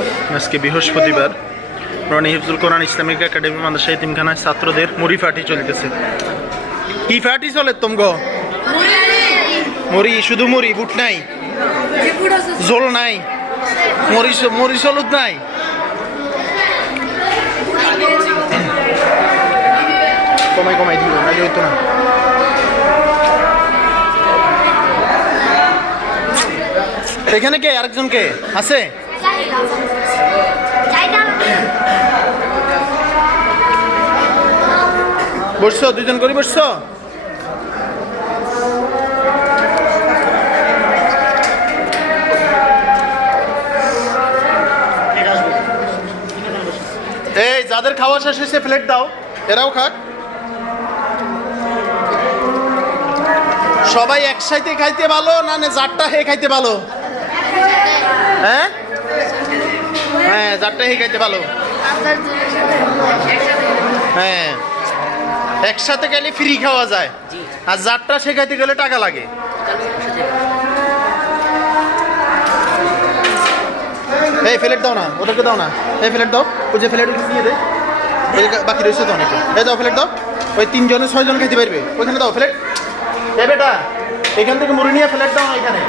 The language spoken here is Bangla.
ইনশাল্লাহ আজকে বৃহস্পতিবার রনি হিফজুল কোরআন ইসলামিক একাডেমি মাদ্রাসা ইতিমখানায় ছাত্রদের মুড়ি ফাটি চলতেছে। কি ফাটি চলে তোমগ? মুড়ি শুধু মুড়ি, বুট নাই। জোল নাই। মরিচ মরিচ হলুদ নাই। কমাই কমাই নাকি হইতো না। এখানে কে? আরেকজন কে? আছে? বসছো দুজন করে বসছো? এই, যাদের খাওয়া শেষ হয়েছে প্লেট দাও। এরাও খাক। সবাই একসাথে খাইতে ভালো না জারটা হে খাইতে ভালো? হ্যাঁ? হ্যাঁ খাইতে ভালো। হ্যাঁ। একসাথে গেলে ফ্রি খাওয়া যায়। আর জারটা শেখাইতে গেলে টাকা লাগে। এই ফ্লেট দাও না ওটাকে দাও না। এই ফ্লেট দাও ওই যে ফ্লেট দিয়ে দে। বাকি রয়েছে তো অনেকে। এই দাও ফ্লেট দাও। ওই তিনজনে ছয়জন খেতে পারবে। ওইখানে দাও ফ্লেট। এ বেটা এখান থেকে মুড়ি নিয়ে ফ্লেট দাও না এখানে।